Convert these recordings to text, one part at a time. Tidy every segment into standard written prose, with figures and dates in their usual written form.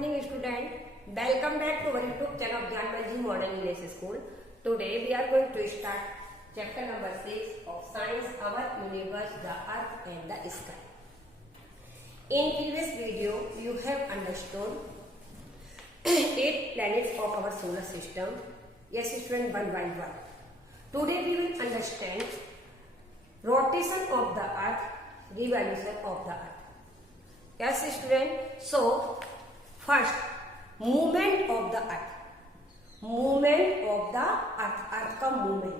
morning student. Welcome back to our YouTube channel of Gyanmanji Modern English School. Today we are going to start chapter number 6 of Science, our universe, the earth and the sky. In previous video you have understood 8 planets of our solar system. Yes student, one by one. Today we will understand rotation of the earth, revolution of the earth. Yes student, so first movement of the earth, movement of the earth का movement.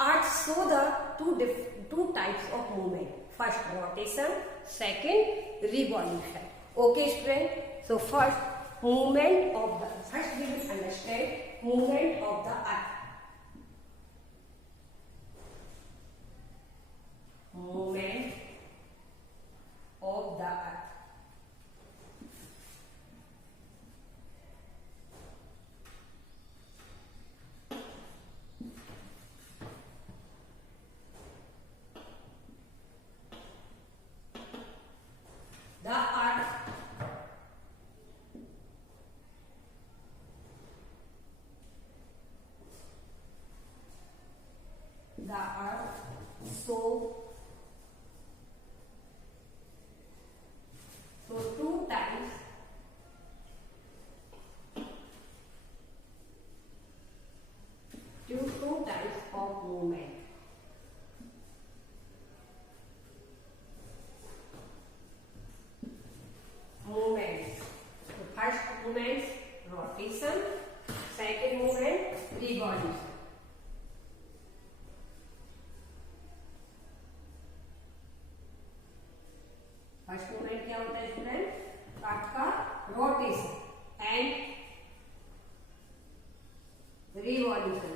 Earth show the two types of movement. First rotation, second revolution. Okay student, so first movement of the, first we will understand movement of the earth. Movement of the earth. The earth so two times two types of movement. Movements. The first movement rotation, second movement revolution. First movement क्या होता है स्टूडेंट? अर्थ का rotation and revolution.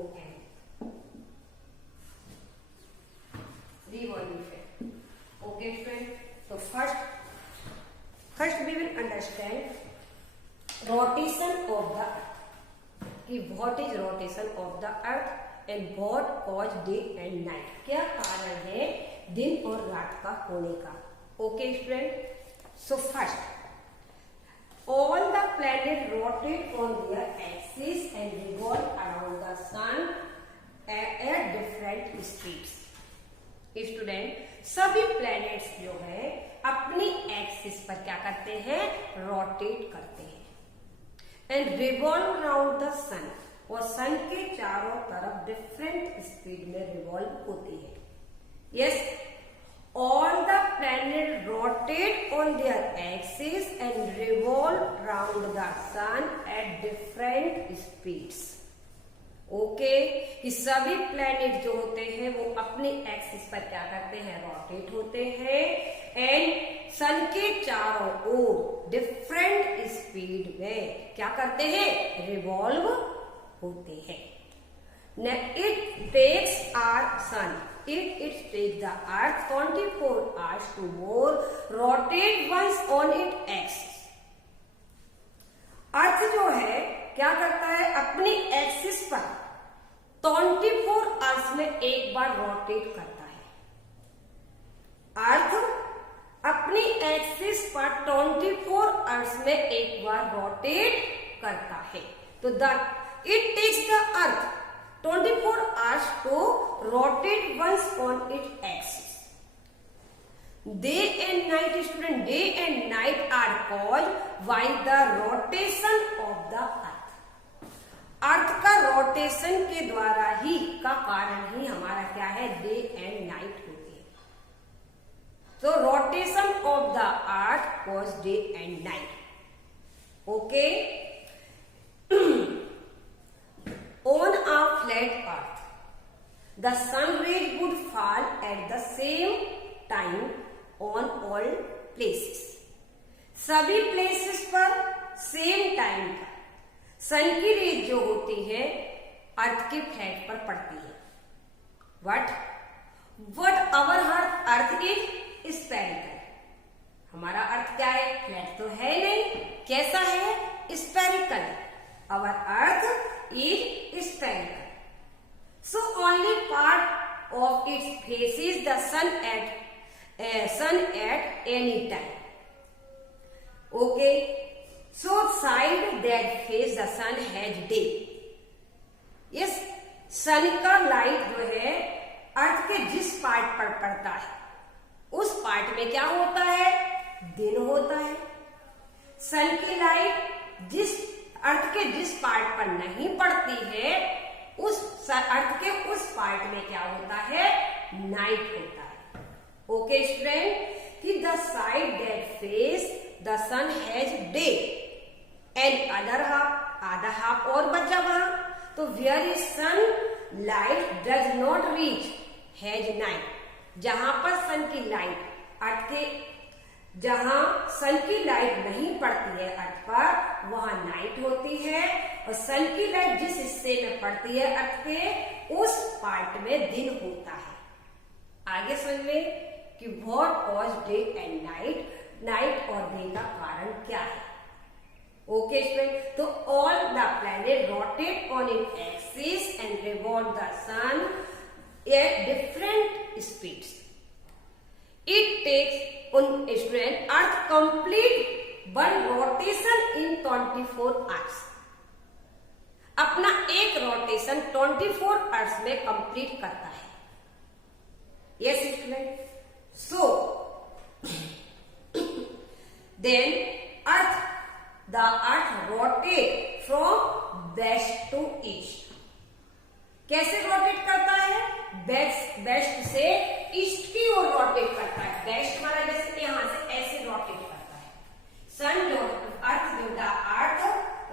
REVOLUTION. Revolution. Okay friend, so first we will understand rotation of the earth. What is rotation of the earth and what cause day and night? क्या कारण है दिन और रात का होने का? Okay friend, so first all the planets rotate on their axis and revolve around the sun at different speeds. Student, सभी प्लैनेट्स जो है अपनी एक्सिस पर क्या करते हैं? रोटेट करते हैं एंड रिवॉल्व अराउंड द सन, और सन के चारों तरफ डिफरेंट स्पीड में रिवॉल्व होती है. Yes, all the planet rotate on their axis and revolve around the sun at different speeds. Okay, कि सभी प्लैनेट जो होते हैं वो अपने एक्सिस पर क्या करते हैं? रोटेट होते हैं एंड सन के चारों ओर डिफरेंट स्पीड में क्या करते हैं? रिवॉल्व होते हैं. It takes our sun, it takes the earth 24 hours to more rotate once on its axis. अर्थ जो है क्या करता है? अपनी एक्सिस पर 24 आवर्स में एक बार रोटेट करता है. अर्थ अपनी एक्सिस पर 24 आवर्स में एक बार रोटेट करता है. तो it takes the earth 24 hours to rotate once on its axis. Day and night student, day and night are caused by the rotation of the earth. अर्थ का रोटेशन के द्वारा ही का कारण ही हमारा क्या है? डे एंड नाइट होती है. तो rotation of the earth cause day and night. Okay, on a flat earth the sun rays would fall at the same time on all places. सभी प्लेसेस पर सेम टाइम पर सन की रेज जो होती है अर्थ के फ्लैट पर पड़ती है. What our earth is spherical. हमारा अर्थ क्या है? फ्लैट तो है नहीं. कैसा है? Spherical. Our earth is spherical. So only part it faces the sun at any time. Okay, so side that face the sun has day. Yes, सन का लाइट जो है अर्थ के जिस पार्ट पर पड़ता है उस पार्ट में क्या होता है, दिन होता है। सन की लाइट जिस अर्थ के जिस पार्ट पर नहीं पड़ती है उस अर्थ के उस पार्ट में क्या होता है, नाइट होता है। ओके स्टूडेंट, कि the side that face the sun has day and other half, आधा हाफ और बचा वहां, तो where is sun light does not reach has night. जहां पर सन की लाइट अर्थ के, जहां सन की लाइट नहीं पड़ती है अर्थ पर वहां नाइट होती है, और सन की लाइट जिस हिस्से में पड़ती है अर्थ के उस पार्ट में दिन होता है। आगे समझ लें कि what cause day and night, night और डे का कारण क्या है। ओके स्टूडेंट, तो all the planet rotate on it axis and revolve the sun at different speeds. It takes on student earth complete one rotation in 24 hours. अपना एक rotation 24 hours में complete करता है। Yes student, so then earth, the earth rotate from west to east। कैसे rotate करता है, वेस्ट से east की ओर रोटेट करता है। वेस्ट वाला जैसे यहां से ऐसे रोटेट करता है। सन अर्थ जो the earth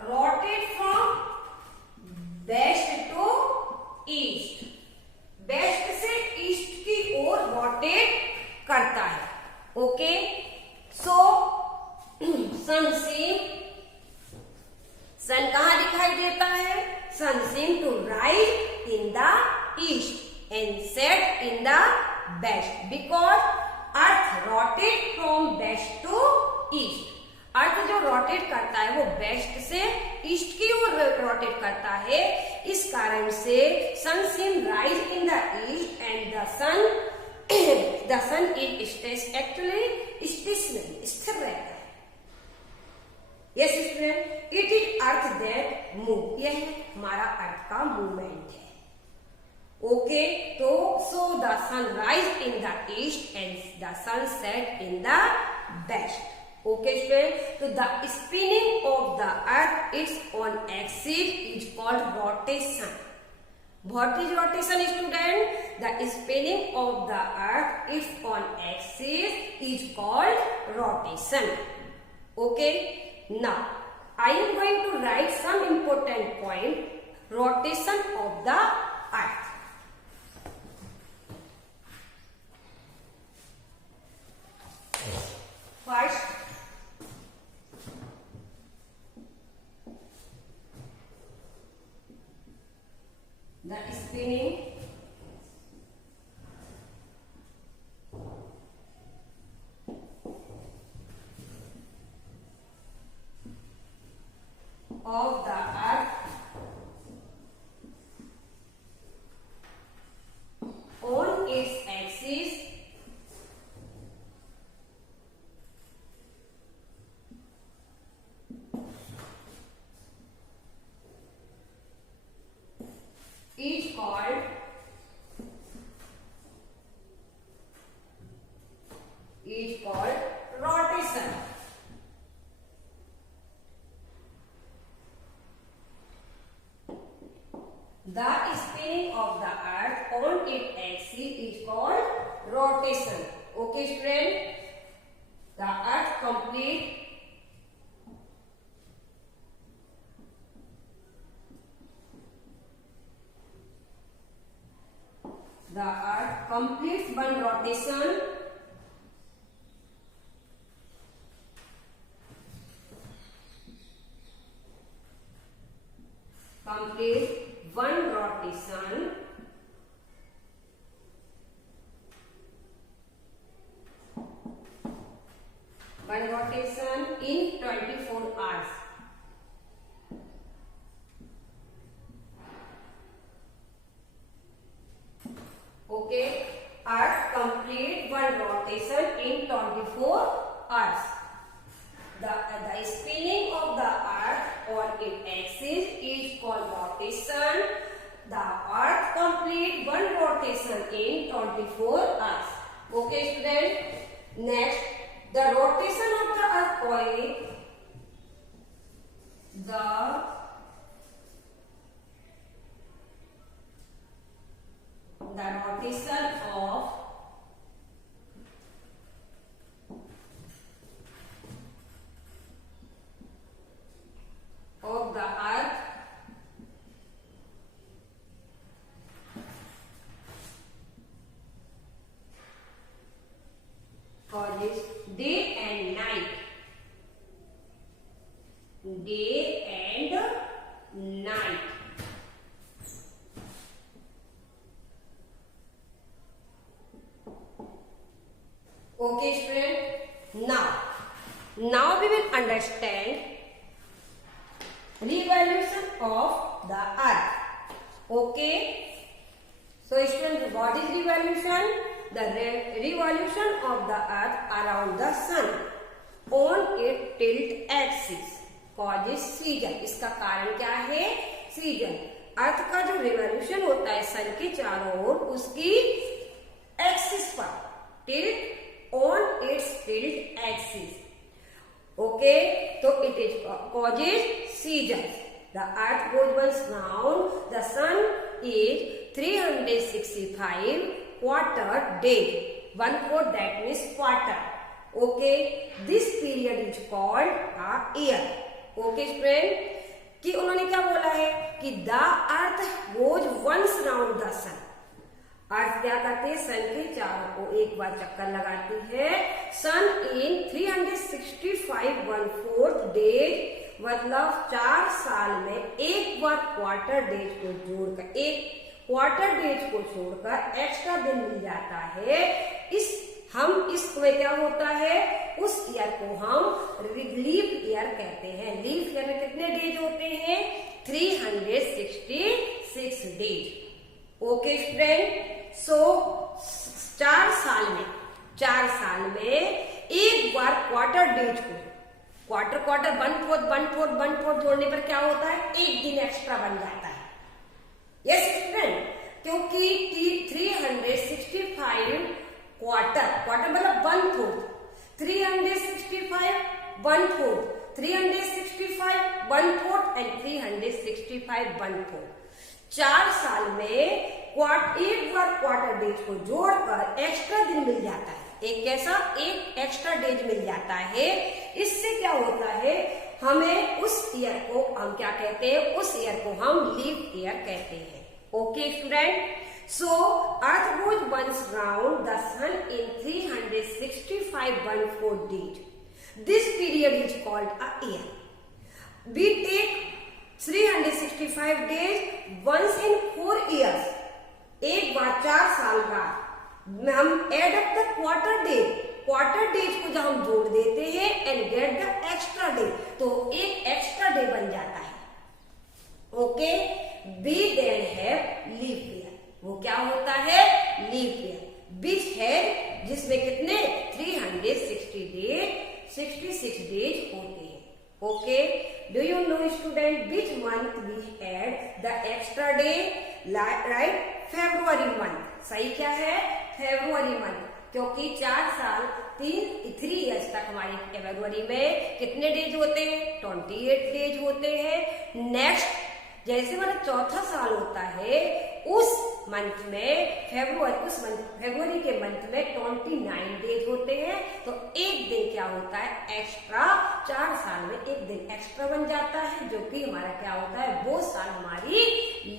rotate from west to east, west से ईस्ट की ओर रोटेट करता है। ओके, सो सन सीम, सन कहां दिखाई देता है, sun seem to rise in the east and set in the west because earth rotate from west to east. Earth जो रोटेट करता है वो वेस्ट से ईस्ट की ओर रोटेट करता है, इस कारण से sun seem rise in the east and the sun is actually stationary, स्थिर रहता है। Yes student, it is earth that move, यह हमारा अर्थ का मूवमेंट है। ओके, तो so the sun rise in the east and the sun set in the west. Okay student, तो the spinning of the earth its on axis is called rotation. What is rotation student? The spinning of the earth its on axis is called rotation. Okay, now I am going to write some important point, rotation of the earth. First, the spinning of the earth on its axis is called rotation. The spinning of the earth on its axis is called rotation. Okay student, the earth complete completes one rotation in 24 hours. Okay. in 24 hours. The spinning of the earth on its axis is called rotation. The earth complete one rotation in 24 hours. Okay, student. Next, the rotation of the earth coil. The rotation of the earth causes day and night. Day and night. Okay, student. Now we will understand revolution of the earth. Okay. So, student, what is revolution? The revolution of the earth around the sun on its tilt axis causes season. इसका कारण क्या है? सीजन. अर्थ का जो रिवॉल्यूशन होता है सन के चारों ओर उसकी एक्सिस पर, tilt on its tilt axis. Okay, तो it is causes seasons. The earth goes once round the sun is 365 quarter days. 1/4, that means quarter. Okay, this period is called a year. Okay, friend. कि उन्होंने क्या बोला है कि the earth goes once round the sun. Earth क्या करती है? सन के चारों को एक बार चक्कर लगाती है. सन इन 365 1/4 डेज, मतलब 4 साल में एक बार क्वार्टर डेज को जोड़कर, एक क्वार्टर डेज को छोड़कर एक्स्ट्रा दिन मिल जाता है. इसमें क्या होता है? उस ईयर को हम लीप ईयर कहते हैं. लीप ईयर में कितने डेज होते हैं? 366 डेज. Okay friend. सो 4 साल में एक बार क्वार्टर डेज को, क्वार्टर 1/4 जोड़ने पर क्या होता है? एक दिन एक्स्ट्रा बन जाता है. यस फ्रेंड, क्योंकि 365 क्वार्टर मतलब 1/4, 365 1/4, 365 1/4 एंड 365 1/4. 4 साल में एक बार क्वार्टर डेज को जोड़कर एक्स्ट्रा दिन मिल जाता है. एक कैसा? एक एक्स्ट्रा डेज मिल जाता है. इससे क्या होता है? हमें उस ईयर को हम क्या कहते हैं? उस ईयर को हम लीप ईयर कहते हैं. Okay student. So, Earth goes once round the sun in 365 1/4 days. This period is called a year. We take 365 days once in 4 years. एक बार 4 साल बाद हम add up the quarter days को जब हम जोड़ देते हैं and get the extra day, तो एक एक्स्ट्रा डे बन जाता है. Okay. We then have leap year. वो क्या होता है? Leap year. विच है जिसमें कितने? 366 डेज होते हैं. Okay. Do you know student which month we had the extra day? Right, February month. सही क्या है? February month. क्योंकि 4 साल 3 ईयर्स तक हमारे फेब्रुवरी में कितने डेज होते हैं? 28 डेज होते हैं. नेक्स्ट जैसे हमारा चौथा साल होता है उस मंथ में फरवरी के मंथ में 29 डेज होते हैं. तो एक दिन क्या होता है? एक्स्ट्रा. 4 साल में एक दिन एक्स्ट्रा बन जाता है, जो कि हमारा क्या होता है? वो साल हमारी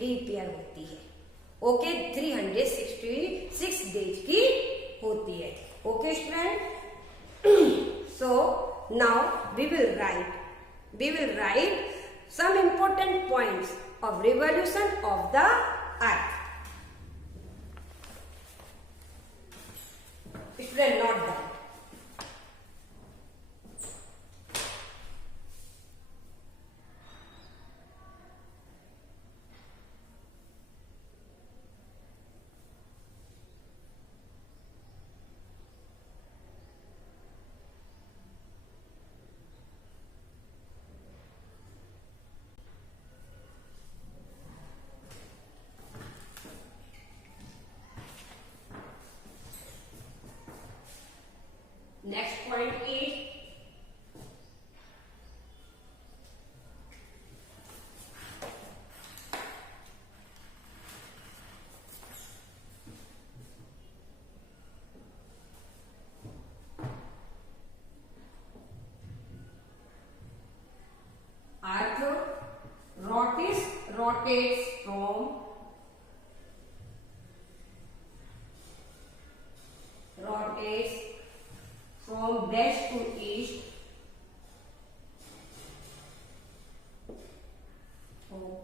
लीप ईयर होती है. ओके. 366 डेज की होती है. Okay student. So now we will write some important points of revolution of the earth. Student, note that. rotates from west to east. Oh.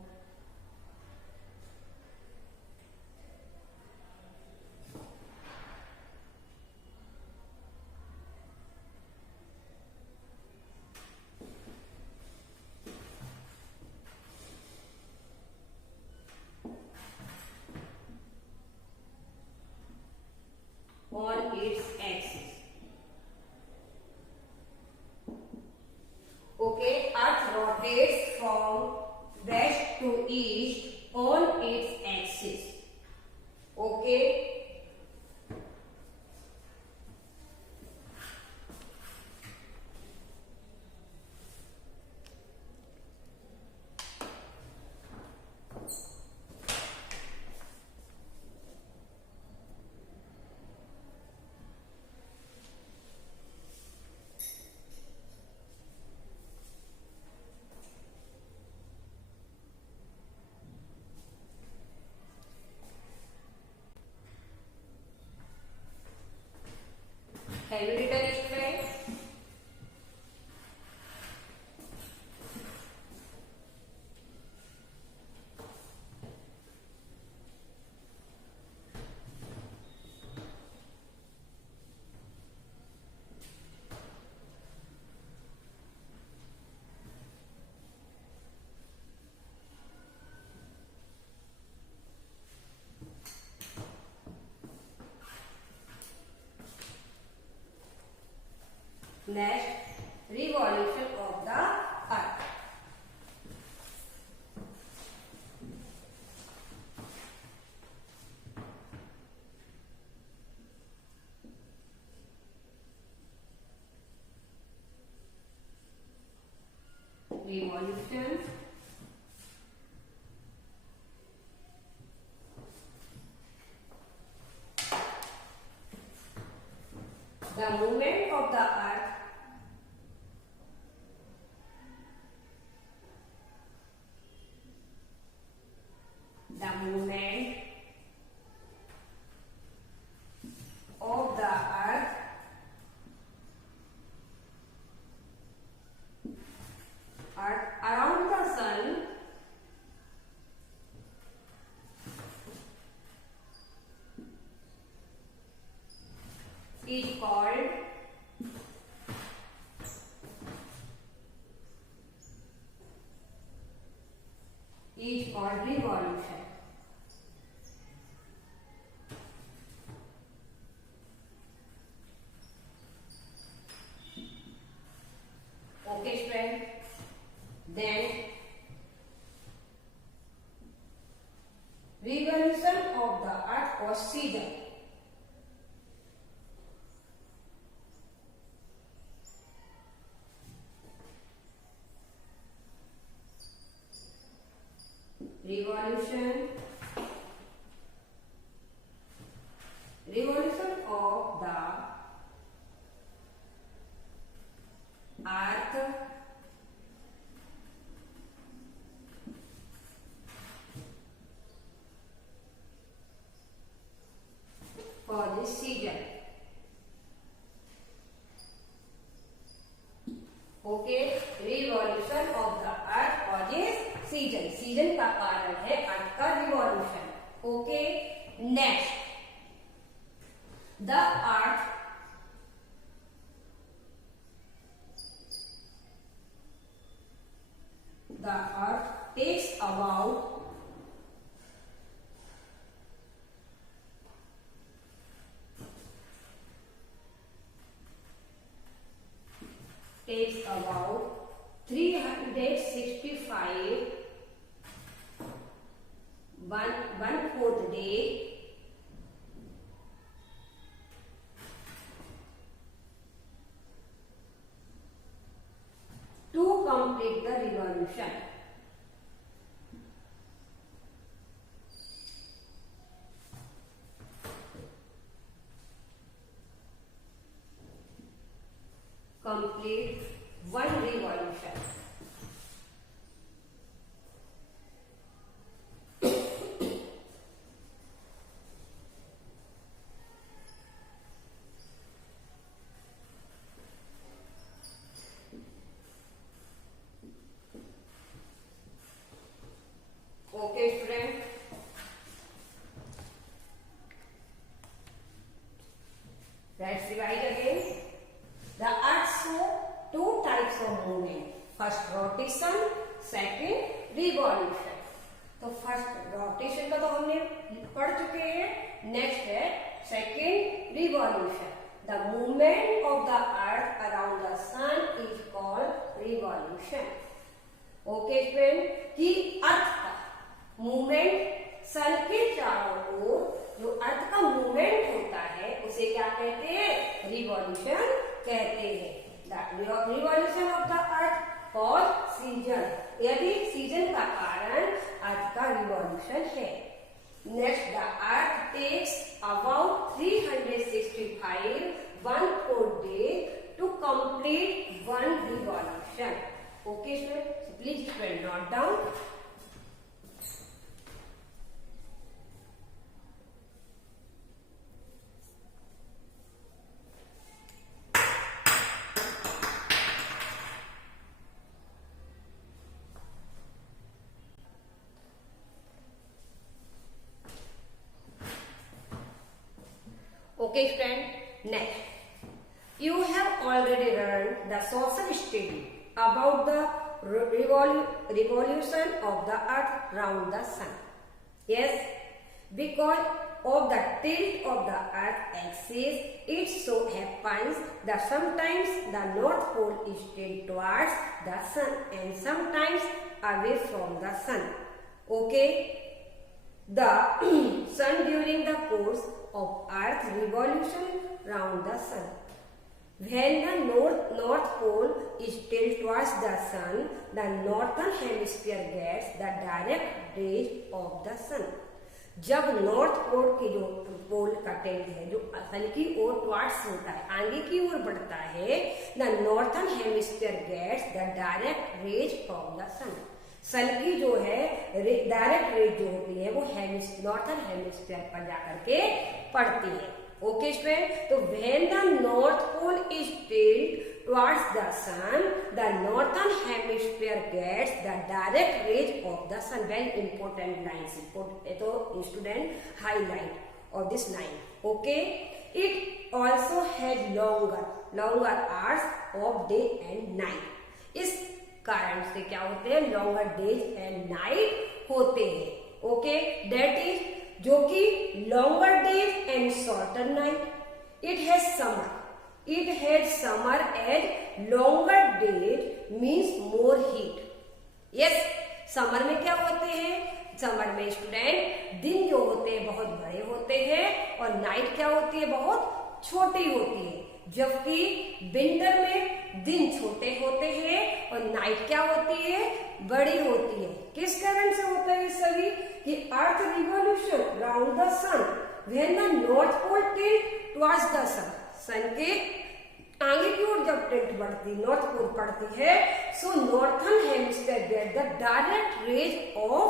On its axis. Okay, Earth rotates from west to east on its axis. Okay. Have you written it, friends? Next, revolution of the earth. Revolution. The movement of the earth around the sun is called revolution. Okay, friend. Then revolution of the earth or season. Revolution of the earth for this season. Okay, revolution of the earth for this season. Season का कारण है अर्थ का revolution. Okay, next the earth takes about 365 1/4 day to complete the revolution. Complete one revolution. Okay, student. Let's revise again. The earth show two types of movement. First rotation, second revolution. तो first rotation का तो हमने पढ़ चुके हैं. Next है second revolution. The movement of the earth around the sun is called revolution. Okay friend, कि earth का मूवमेंट सन के चारों ओर जो अर्थ का मूवमेंट होता है उसे क्या कहते हैं? रिवॉल्यूशन कहते हैं. द रिवॉल्यूशन ऑफ द अर्थ और सीजन, यदि सीजन का कारण अर्थ का रिवॉल्यूशन है. Next, the earth takes about 365 1/4 day to complete one revolution. Okay student, please note down. Okay, friend. Next, you have already learned the social study about the revolution of the earth round the sun. Yes, because of the tilt of the earth axis, it so happens that sometimes the north pole is tilted towards the sun and sometimes away from the sun. Okay, the sun during the course of earth revolution round the sun. When the north pole is tilted towards the sun, the northern hemisphere gets the direct rays of the sun. जब north pole की जो पोल का टिल्ट है जो सन की ओर टुवर्ड्स होता है, आगे की ओर बढ़ता है, the northern hemisphere gets the direct rays from the sun. Sun की जो है डायरेक्ट रेज जो होती है वो नॉर्थर्न हेमिस्फीयर पर जाकर के पड़ती है. ओके स्टूडेंट, तो when the north pole is tilt towards the sun, the northern hemisphere gets the direct rays of the sun. Very important lines, तो student highlight of this line. Okay, it also has longer hours of day and night. इस कारण से क्या होते हैं? Longer days and night होते हैं. Okay, that is जो कि longer days and shorter night. It has summer as longer days means more heat. Yes, summer में क्या होते हैं? समर में स्टूडेंट दिन जो होते हैं बहुत बड़े होते हैं और नाइट क्या होती है? बहुत छोटी होती है. जबकि विंटर में दिन छोटे होते हैं और नाइट क्या होती है? बड़ी होती है. किस कारण से होता है सभी? कि earth revolution round the sun when the north pole tilt towards the sun. Sun के आगे की ओर जब टिल्ट बढ़ती, नॉर्थ पोल पड़ती है, so northern hemisphere get the direct rays of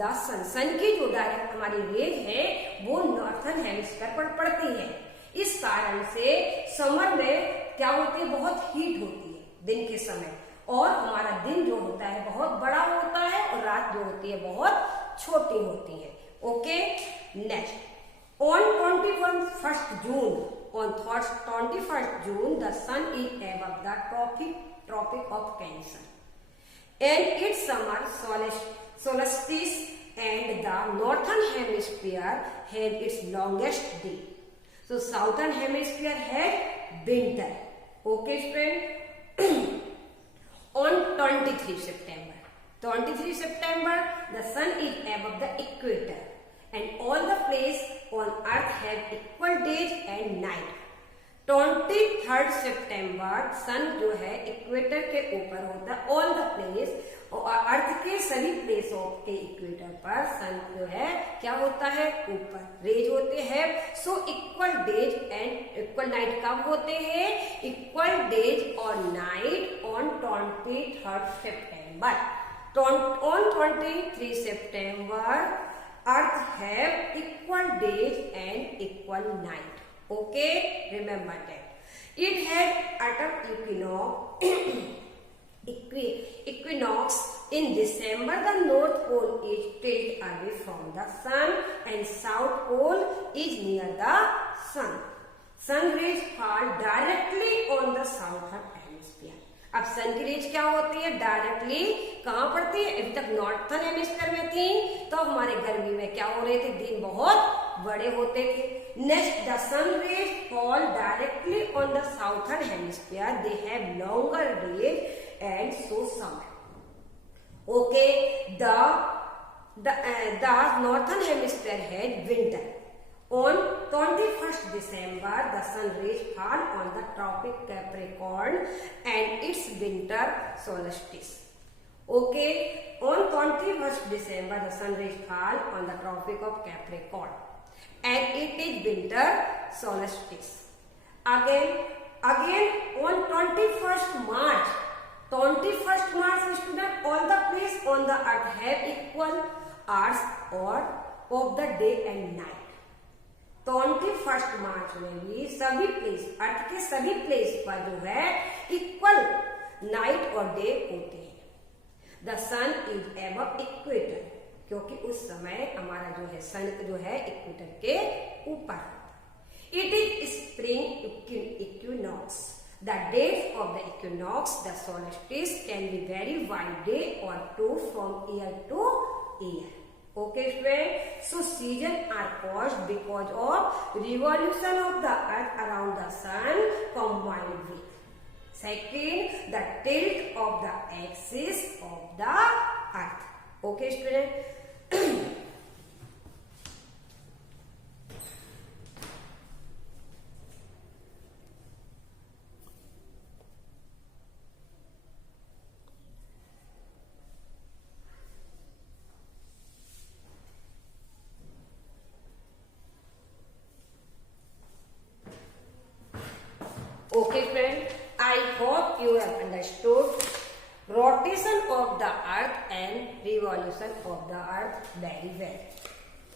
the sun. Sun की जो डायरेक्ट हमारी रेज है वो नॉर्थर्न हेमिस्फीयर पर पड़ती है. इस कारण से समर में क्या होती है? बहुत हीट होती है दिन के समय, और हमारा दिन जो होता है बहुत बड़ा होता है और रात जो होती है बहुत छोटी होती है. Okay, next, on 21st June the sun is above the tropic of Cancer and its summer solstice and the northern hemisphere had its longest day. So southern hemisphere had winter. Okay friend. On 23 September the sun is above the equator and all the places on earth have equal days and night. 23rd September सन जो है इक्वेटर के ऊपर होता है. All the place, अर्थ के सभी प्लेसों के इक्वेटर पर सन जो है क्या होता है? ऊपर रेज होते हैं. So equal days and equal night कब होते हैं? इक्वल डेज और night on 23rd September. On 23 September earth have equal days and equal night. Okay, remember that. It had autumn equinox In December, the North Pole is tilted away from the sun and South Pole is near the sun. Sun rays fall directly on the southern hemisphere. अब सन की रेज क्या होती है? डायरेक्टली कहाँ पड़ती है? अभी तक नॉर्थन हेमिस्फीयर में थी, तो हमारे गर्मी में क्या हो रहे थे? दिन बहुत बड़े होते थे. Next, the sun rays fall directly on the southern hemisphere. They have longer rays and so summer. Okay, the northern hemisphere had winter. On 21st December, the sun rays fall on the tropic Capricorn and its winter solstice. Okay, on 21st December, the sun rays fall on the tropic of Capricorn and it is winter solstice. Again on 21st March, student, all the places on the earth have equal hours or of the day and night. 21st मार्च में भी सभी प्लेस, अर्थ के सभी प्लेस पर जो है equal night और day होते हैं. The sun is above equator, क्योंकि उस समय हमारा जो है सन जो है इक्वेटर के ऊपर. It is spring equinox. The dates of the equinox, the solstice, can be vary one day or two from year to year. Okay, friends. So seasons are caused because of revolution of the earth around the sun combined with, second, the tilt of the axis of the earth. Okay, student. Okay, friend, I hope you have understood rotation of the earth and revolution of the earth very well.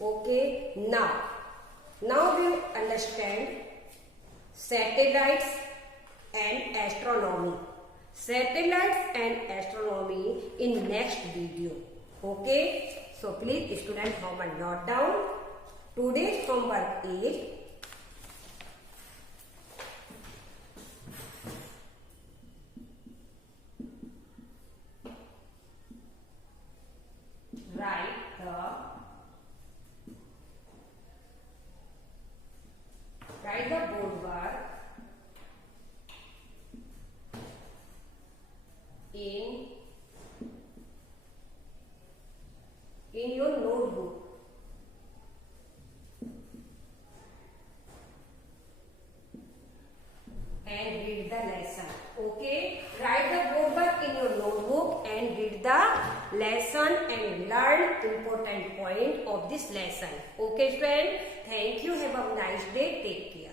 Okay, now we will understand satellites and astronomy. Satellites and astronomy in next video. Okay, so please student homework note down. Today's homework is write the board work in your notebook. And read the lesson. Okay, write the board work in your notebook and read the lesson and learn important point of this lesson. Okay, friend. Thank you. Have a nice day. Take care.